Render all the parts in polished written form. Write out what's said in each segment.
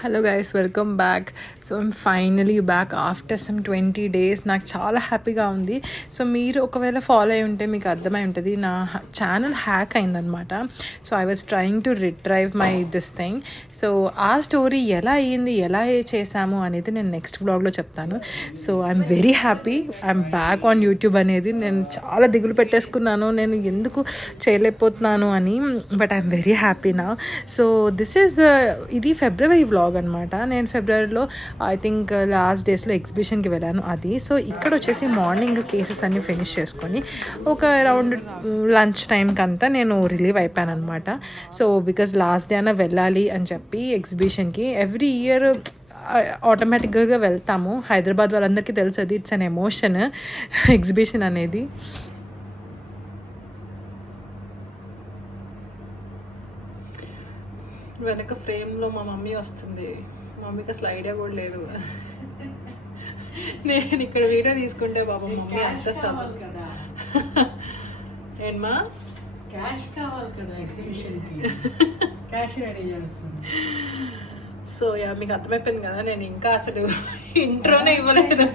Hello guys, welcome back. So I'm finally back after some 20 days. నాకు చాలా హ్యాపీగా ఉంది. సో మీరు ఒకవేళ ఫాలో అయి ఉంటే మీకు అర్థమై ఉంటుంది, నా ఛానల్ హ్యాక్ అయిందనమాట. So I was trying to retrieve my this thing. So ఆ స్టోరీ ఎలా అయ్యింది, ఎలా చేసాము అనేది నేను నెక్స్ట్ బ్లాగ్లో చెప్తాను. So I'm very happy, I'm back on YouTube అనేది. నేను చాలా దిగులు పెట్టేసుకున్నాను, నేను ఎందుకు చేయలేకపోతున్నాను అని. బట్ ఐఎమ్ వెరీ హ్యాపీ నా. సో దిస్ ఈస్ ఇది ఫిబ్రవరి వ్లాగ్ అనమాట. నేను ఫిబ్రవరిలో ఐ థింక్ లాస్ట్ డేస్లో ఎగ్జిబిషన్కి వెళ్ళాను అది. సో ఇక్కడ వచ్చేసి మార్నింగ్ కేసెస్ అన్నీ ఫినిష్ చేసుకొని ఒక అరౌండ్ లంచ్ టైంకి అంతా నేను రిలీవ్ అయిపోయాను అనమాట. సో బికాజ్ లాస్ట్ డే అయినా వెళ్ళాలి అని చెప్పి ఎగ్జిబిషన్కి ఎవ్రీ ఇయర్ ఆటోమేటిక్గా వెళ్తాము. హైదరాబాద్ వాళ్ళందరికీ తెలుసు, అది ఇట్స్ అన్ ఎమోషన్ ఎగ్జిబిషన్ అనేది. వెనక ఫ్రేమ్లో మా మమ్మీ వస్తుంది. మమ్మీకి అసలు ఐడియా కూడా లేదు నేను ఇక్కడ వీడియో తీసుకుంటే బాబా మమ్మీ అంత చదువు కదా. ఏమా క్యాష్ కావాలి కదా ఎగ్జిబిషన్కి, క్యాష్ రెడీ చేస్తుంది. సో యా, మీకు అర్థమైపోయింది కదా, నేను ఇంకా అసలు ఇంట్రోనే ఇవ్వలేదు.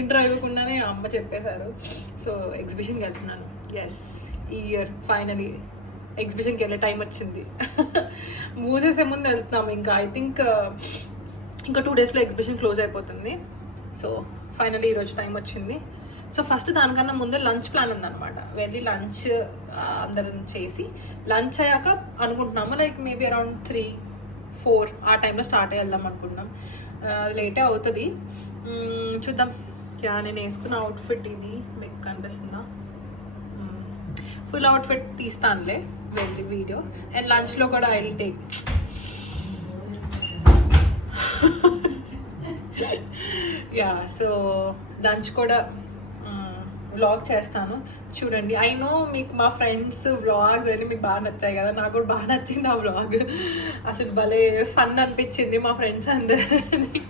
ఇంట్రో ఇవ్వకుండానే అమ్మ చెప్పేశారు. సో ఎగ్జిబిషన్కి వెళ్తున్నాను. ఎస్, ఈ ఇయర్ ఫైనలీ ఎగ్జిబిషన్కి వెళ్ళే టైం వచ్చింది. మూసేసే ముందు వెళ్తున్నాము. ఇంకా ఐ థింక్ ఇంకా 2 daysలో ఎగ్జిబిషన్ క్లోజ్ అయిపోతుంది. సో ఫైనలీ ఈరోజు టైం వచ్చింది. సో ఫస్ట్ దానికన్నా ముందే లంచ్ ప్లాన్ ఉందన్నమాట. వెళ్ళి లంచ్ అందరం చేసి లంచ్ అయ్యాక అనుకుంటున్నాము లైక్ మేబీ అరౌండ్ 3-4 ఆ టైంలో స్టార్ట్ అయ్యి వెళ్దాం అనుకుంటున్నాం. లేటే అవుతుంది, చూద్దాం. నేను వేసుకున్న అవుట్ఫిట్ ఇది మీకు కనిపిస్తుందా? ఫుల్ అవుట్ఫిట్ తీస్తానులే వెళ్ళి వీడియో. అండ్ లంచ్లో కూడా I will take yeah. So lunch కూడా వ్లాగ్ చేస్తాను, చూడండి. ఐ నో మీకు మా ఫ్రెండ్స్ వ్లాగ్స్ అని మీకు బాగా నచ్చాయి కదా, నాకు కూడా బాగా నచ్చింది ఆ వ్లాగ్. అసలు భలే ఫన్ అనిపించింది మా ఫ్రెండ్స్ అందరినీ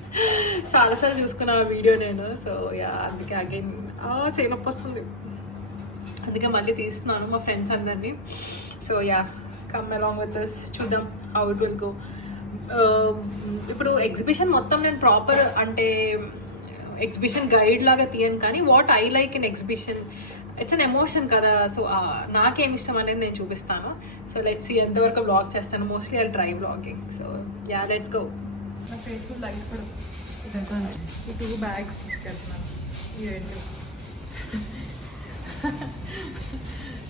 చాలాసార్లు చూసుకున్న ఆ వీడియో నేను. సో యా, అందుకే అగైన్ చేయనొప్పి వస్తుంది, అందుకే మళ్ళీ తీస్తున్నాను మా ఫ్రెండ్స్ అందరినీ. So yeah, come along with this, చూద్దాం హౌ ఇట్ విల్ గో. ఇప్పుడు ఎగ్జిబిషన్ మొత్తం నేను ప్రాపర్ అంటే ఎగ్జిబిషన్ గైడ్ లాగా తీయను, కానీ what I like in exhibition, it's an emotion కదా. సో నాకేం ఇష్టం అనేది నేను చూపిస్తాను. సో లెట్స్ సీ ఎంతవరకు బ్లాగ్ చేస్తాను. Mostly I try blogging. So yeah, let's go. నా ఫేస్బుక్ లైట్ కూడా ఈ 2 bags తీసుకెళ్తున్నాను. ఈ 2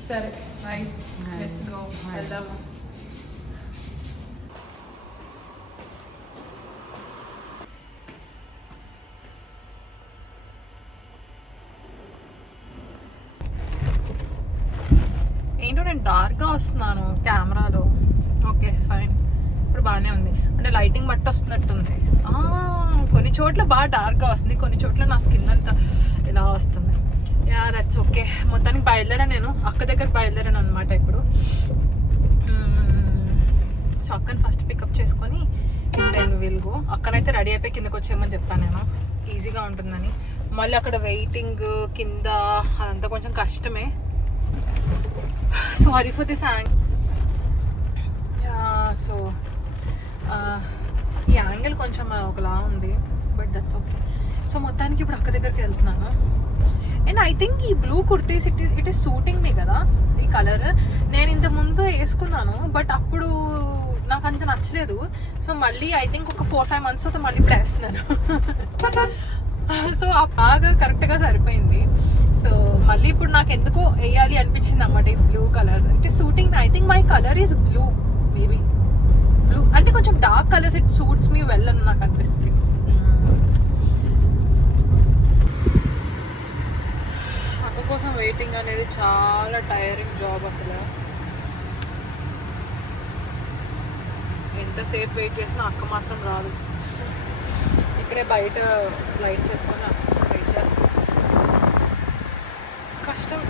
సరే, రైట్, లెట్స్ గో, వెళ్దాము. ఏంటో నేను డార్క్గా వస్తున్నాను కెమెరాలో. ఓకే ఫైన్, ఇప్పుడు బాగానే ఉంది. అంటే లైటింగ్ బట్టి వస్తున్నట్టుంది. కొన్ని చోట్ల బాగా డార్క్గా వస్తుంది, కొన్ని చోట్ల నా స్కిన్ అంతా ఇలా వస్తుంది. Yeah, that's okay. మొత్తానికి బయలుదేరా, నేను అక్క దగ్గర బయలుదేరాను అనమాట ఇప్పుడు. సో అక్కని ఫస్ట్ పికప్ చేసుకొని నేను వెలుగు. అక్కనైతే రెడీ అయిపోయి కిందకి వచ్చేయమని చెప్పాను నేను, ఈజీగా ఉంటుందని. మళ్ళీ అక్కడ వెయిటింగ్ కింద అదంతా కొంచెం కష్టమే. Sorry for this angle. So ఈ యాంగిల్ కొంచెం ఒకలా ఉంది, బట్ దట్స్ ఓకే. సో మొత్తానికి ఇప్పుడు అక్క దగ్గరికి వెళ్తున్నాను. అండ్ ఐ థింక్ ఈ blue kurtis it is suiting me కదా, ఈ కలర్. నేను ఇంత ముందు వేసుకున్నాను, బట్ అప్పుడు నాకు అంత నచ్చలేదు. సో మళ్ళీ ఐ థింక్ ఒక 4-5 months తర్వాత మళ్ళీ ఇప్పుడు వేస్తున్నాను. సో బాగా కరెక్ట్గా సరిపోయింది. సో మళ్ళీ ఇప్పుడు నాకు ఎందుకో వేయాలి అనిపించింది అన్నమాట ఈ blue colour. It is suiting. I think my colour is blue, maybe blue అంటే కొంచెం dark colours it suits me well అని నాకు అనిపిస్తుంది. అక్క కోసం వెయిటింగ్ అనేది చాలా టైరింగ్ జాబ్ అసలు. ఎంతసేపు వెయిట్ చేసినా అక్క మాత్రం రాదు. ఇక్కడే బయట లైట్స్ వేసుకొని అక్క కోసం వెయిట్ చేస్తాను. కష్టం.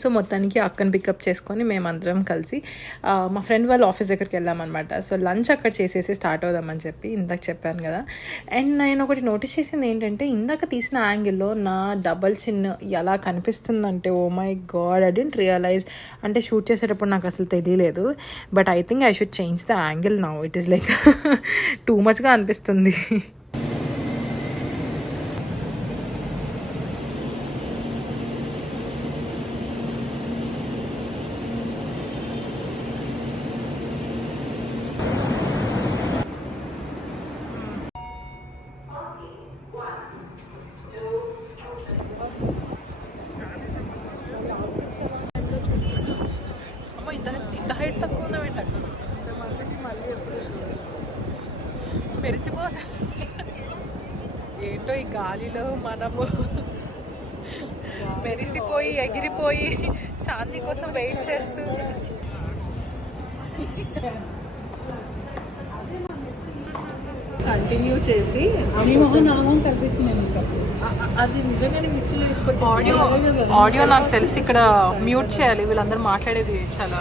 సో మొత్తానికి అక్కని పికప్ చేసుకొని మేమందరం కలిసి మా ఫ్రెండ్ వాళ్ళ ఆఫీస్ దగ్గరికి వెళ్ళామన్నమాట. సో లంచ్ అక్కడ చేసేసి స్టార్ట్ అవుదామని చెప్పి ఇందాక చెప్పాను కదా. అండ్ నేను ఒకటి నోటీస్ చేసింది ఏంటంటే, ఇందాక తీసిన యాంగిల్లో నా డబల్ చిన్ ఎలా కనిపిస్తుందంటే, oh my god, I didn't realise. అంటే షూట్ చేసేటప్పుడు నాకు అసలు తెలియలేదు. But I think I should change the angle now. It is like too మచ్గా అనిపిస్తుంది. ఇంత హైట్ తక్కువ ఉన్నావేంట ఇంతమందికి మళ్ళీ ఎప్పుడు మెరిసిపోతా. ఏంటో ఈ గాలిలో మనము మెరిసిపోయి ఎగిరిపోయి చాందీ కోసం వెయిట్ చేస్తూ. కంటిన్యూ చేసి కనిపిస్తుంది. అది నిజంగానే మిక్సీలో వేసుకొని ఆడియో నాకు తెలిసి ఇక్కడ మ్యూట్ చేయాలి. వీళ్ళందరూ మాట్లాడేది చాలా.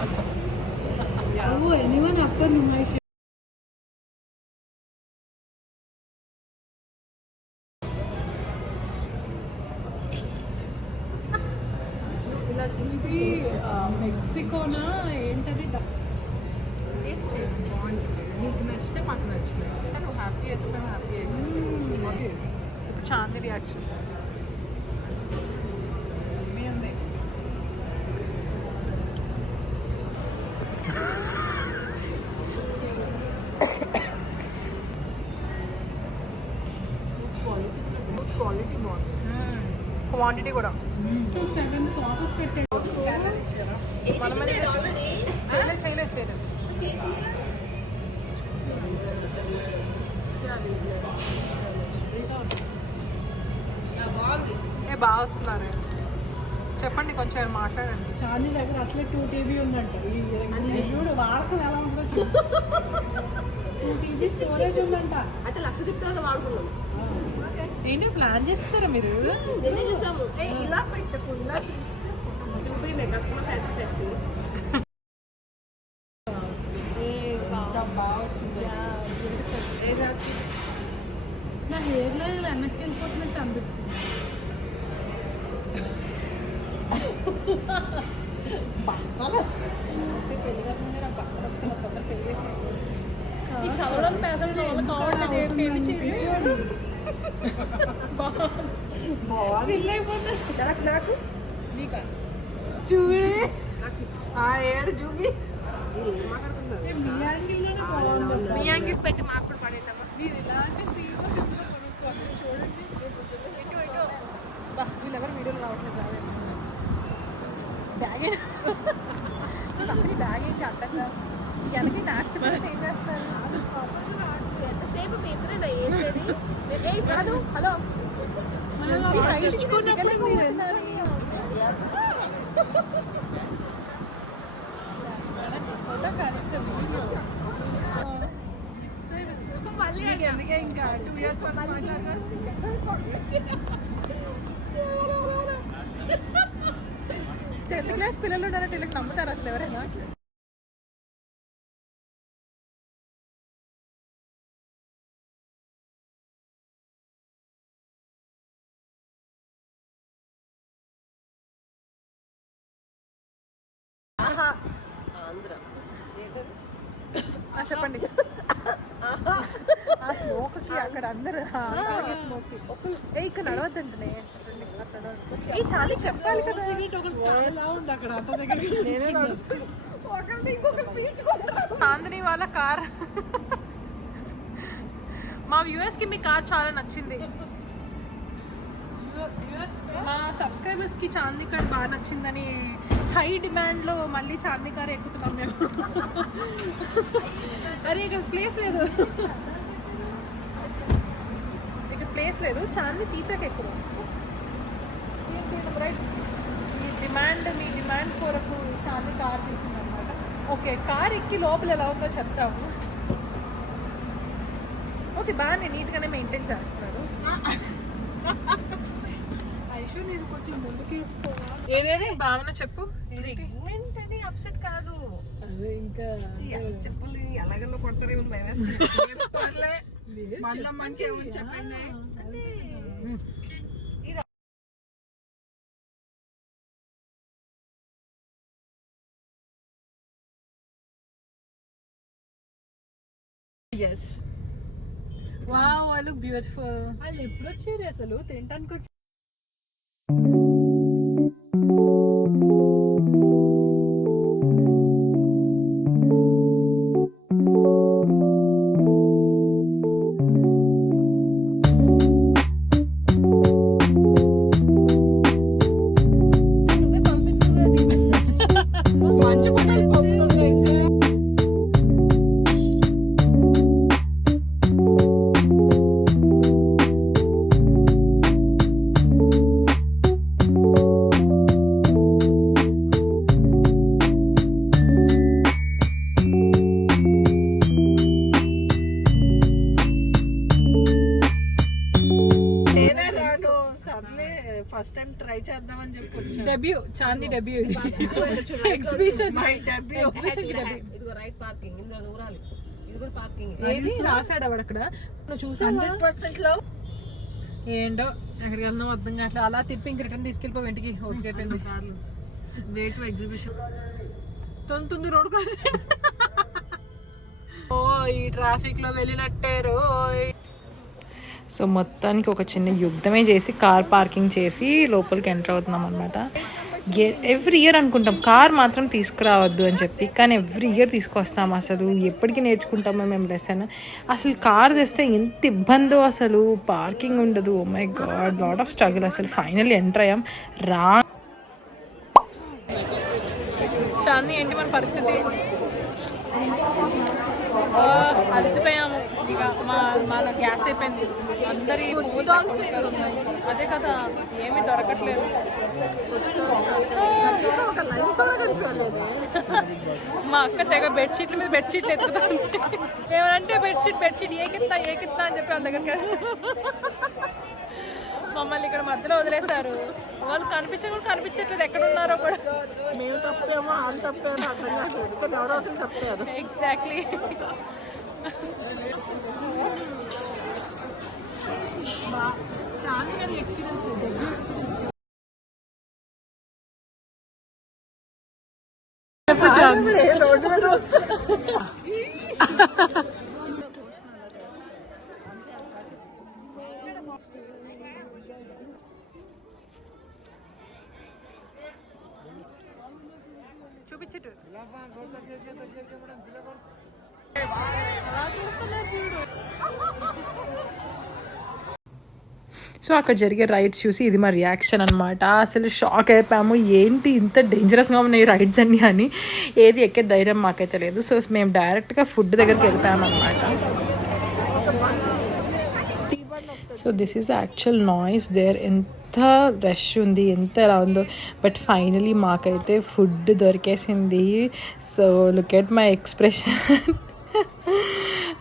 ఇలా తీసి మెక్సికోనా ఏంటది నీకు నచ్చితే మాకు నచ్చినాయి. నువ్వు హ్యాపీ అయితే మేము హ్యాపీ అయితే. ఇప్పుడు చాందీ రియాక్షన్ క్వాలిటీ బాగుంది, క్వాంటిటీ కూడా. చేయలేదు బాగా వస్తున్నారు. చెప్పండి, కొంచెం మాట్లాడండి. చాందీ దగ్గర అసలే 2 TB ఉందంట. చూడు వాడకం ఎలా ఉందో చూడు. 2 TB స్టోరేజ్ ఉందంట. అయితే 1,00,000 రూపాయలు వాడుకున్నాం. ఏంటో ప్లాన్ చేస్తారా మీరు? చూసాము ఇలా పెట్టకు, ఇలా చూపించండి కస్టమర్ సాటిస్ఫాక్షన్. బాగా వచ్చింది. నా హెయిర్ లైన్ వెనక్కి వెళ్ళిపోతున్నట్టు అనిపిస్తుంది. బట్టలు పెళ్లి కాకుండా నాకు బట్టలు వచ్చిన తొందర పెళ్లి ఈ చదవడం పేదలు కావట్లేదు. పెళ్లి చేసి నాకు నీకా చూడి ఆ ఏడు చూపి మీ యాంగిల్ పెట్టి మాకు కూడా పడేద్దామా? మీరు ఇలాంటి సీలో సింపుల్ కొనుక్కోండి. చూడండి వీళ్ళెవరు వీడియోలు రావట్లేదు. బ్యాగ్ బ్యాగ్ ఏంటి అర్థం కాదు. వెనక్కి లాస్ట్ ఏం చేస్తారు? ఎంతసేపు మీ ఇద్దరేనా వేసేది? హలో హలో మళ్ళీ ఇంకా 2 years 10th క్లాస్ పిల్లలు ఉన్నారంటే వీళ్ళకి నమ్ముతారు అసలు ఎవరైనా? చెప్పండి. ఆ స్మోక్కి అక్కడ అందరు స్మోక్ ఇక్కడ నడవద్దంటే చాలా చెప్పాలి కదా. ఉంది అక్కడ అంత దగ్గర చాందిని వాళ్ళ కార్. మా వ్యూవర్స్ కి మీ కార్ చాలా నచ్చింది. మా సబ్స్క్రైబర్స్ కి చాందీ కార్ బాగా నచ్చిందని హై డిమాండ్ లో మళ్ళీ చాందీ కార్ ఎక్కుతున్నాం మేము. అరే ఇక్కడ ప్లేస్ లేదు, ఇక్కడ ప్లేస్ లేదు. చాందీ తీసాక ఎక్కువ. మీ డిమాండ్ కొరకు చాందీ కార్ తీసింది అనమాట. ఓకే, కార్ ఎక్కి లోపల ఎలా ఉందో చెప్తాము. ఓకే, బాగానే నీట్గానే మెయింటైన్ చేస్తున్నారు. ఐషు నేను కొంచెం ముందుకి ఏదేది భావన చెప్పు. ప్రెగ్నెంట్ అని అప్సెట్ కాదు. అదే ఇంకా చెప్పులు ఎలాగన్నా కొడతారేమో భయం మళ్ళీ మనకి ఏమని చెప్పండి అంటే yes wow I look beautiful. వాళ్ళు ఎప్పుడు వచ్చారు అసలు తినడానికి వచ్చి? మంచి ఫోటోలు పంపుతుంది. ఫస్ట్ టైం ట్రై చేద్దామని చెప్పొచ్చు. డెబ్యూ చాందీ debut exhibition my debut. Exhibition కి డెబ్యూ. ఇదిగో రైట్ పార్కింగ్ ఇందులో దూరాలి. ఇది కూడా పార్కింగ్. ఏది రాశాడు అవాడు అక్కడ నువ్వు చూసావా? 100% లో ఏంటో ఎక్కడికి వెళ్దాం అర్థం కావట్లేదు. అలా తిప్పి ఇంక రిటర్న్ తీసుకెళ్ళిపో ఇంటికి. ఓకే అయిపోయింది. Way to exhibition. తొంతుంది రోడ్ క్రాస్. ఓ ఈ ట్రాఫిక్ లో వెళ్ళినట్టే రోయ్. సో మొత్తానికి ఒక చిన్న యుద్ధమే చేసి కార్ పార్కింగ్ చేసి లోపలికి ఎంటర్ అవుతున్నాం అనమాట. ఎవ్రీ ఇయర్ అనుకుంటాం కార్ మాత్రం తీసుకురావద్దు అని చెప్పి, కానీ ఎవ్రీ ఇయర్ తీసుకొస్తాం. అసలు ఎప్పటికీ నేర్చుకుంటామో మేము లెసన్. అసలు కార్ తెస్తే ఎంత ఇబ్బందో, అసలు పార్కింగ్ ఉండదు. Oh my god lot of struggle. అసలు ఫైనల్లీ ఎంటర్ అయ్యాం. చాంది ఏంటి మన పరిస్థితి? అలసిపోయాము ఇక. మన గ్యాస్ అయిపోయింది. అందరి అదే కదా, ఏమీ దొరకట్లేదు. మా అక్క తెగ బెడ్షీట్ల మీద బెడ్షీట్లు ఎత్తుకుతాను. ఏమంటే బెడ్షీట్ ఏకెత్తా అని చెప్పి వాళ్ళ దగ్గర మమ్మల్ని ఇక్కడ మధ్యలో వదిలేశారు. వాళ్ళు కనిపించట్లేదు ఎక్కడ ఉన్నారో కూడా. మేము తప్పేమో వాళ్ళు తప్పేమో అర్థం కావట్లేదు. కానీ ఎవరో ఒకరు తప్పారు. ఎగ్జాక్ట్లీ. చాలా ఎక్స్పీరియన్స్ రోడ్డు మీద చూపించు. సో అక్కడ జరిగే రైడ్స్ చూసి ఇది మా రియాక్షన్ అనమాట. అసలు షాక్ అయిపోయాము, ఏంటి ఇంత డేంజరస్గా ఉన్నాయి రైడ్స్ అన్నీ అని. ఏది ఎక్కే ధైర్యం మాకైతే లేదు. సో మేము డైరెక్ట్గా ఫుడ్ దగ్గరికి వెళ్ళిపోయాము అనమాట. So this is the actual noise there. ఎంత రష్ ఉంది, ఎంత ఎలా ఉందో. బట్ ఫైనలీ మాకైతే ఫుడ్ దొరికేసింది. So look at my expression.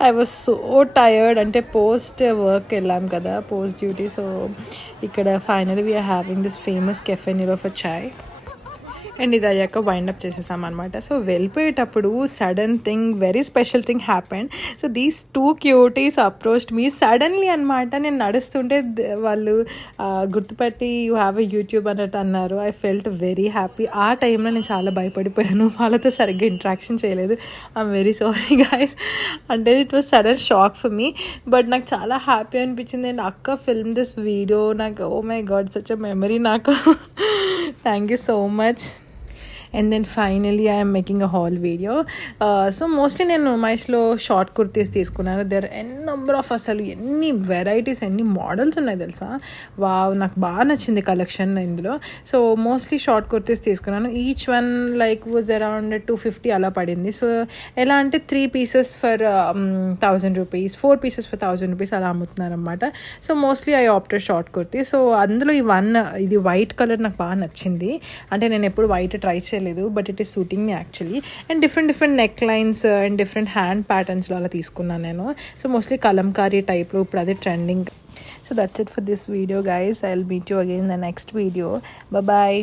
I was so tired. అంటే పోస్ట్ వర్క్ వెళ్ళాం కదా, పోస్ట్ డ్యూటీ. సో ఇక్కడ finally we are having this famous cafe Niloufer chai. And ఇది అయ్యాక వైండప్ చేసేసాం అనమాట. సో వెళ్ళిపోయేటప్పుడు sudden thing, very special thing happened. So these 2 cuties approached me suddenly అనమాట. నేను నడుస్తుంటే వాళ్ళు గుర్తుపట్టి యూ హ్యావ్ ఎ యూట్యూబ్ అన్నట్టు అన్నారు. I felt very happy. ఆ టైంలో నేను చాలా భయపడిపోయాను, వాళ్ళతో సరిగ్గా ఇంట్రాక్షన్ చేయలేదు. I'm very sorry guys. అంటే it was sudden shock for me. But నాకు చాలా హ్యాపీ అనిపించింది. అండ్ అక్క ఫిల్మ్ దిస్ వీడియో. నాకు oh my god such a memory నాకు. Thank you so much. And then finally I'm making a haul video. So mostly నేను మైష్లో short kurtis తీసుకున్నాను. There N number of, అసలు ఎన్ని వెరైటీస్, ఎన్ని మోడల్స్ ఉన్నాయి తెలుసా. వావ్, నాకు బాగా నచ్చింది కలెక్షన్ ఇందులో. సో మోస్ట్లీ షార్ట్ కుర్తీస్ తీసుకున్నాను. Each one like was around 250 అలా పడింది. సో ఎలా అంటే 3 pieces for 1000 rupees, 4 pieces for 1000 rupees అలా అమ్ముతున్నారు అనమాట. So mostly I opted short kurti. So అందులో ఇది వైట్ కలర్ నాకు బాగా నచ్చింది. అంటే నేను ఎప్పుడు వైట్ ట్రై చేయలేదు, but it is suiting me actually. And different neck lines and different hand ప్యాటర్న్స్లో అలా తీసుకున్నాను నేను. సో మోస్ట్లీ కలంకారీ టైప్లో ఇప్పుడు అదే trending. So that's it for this video guys. I will meet you again in the next video. Bye.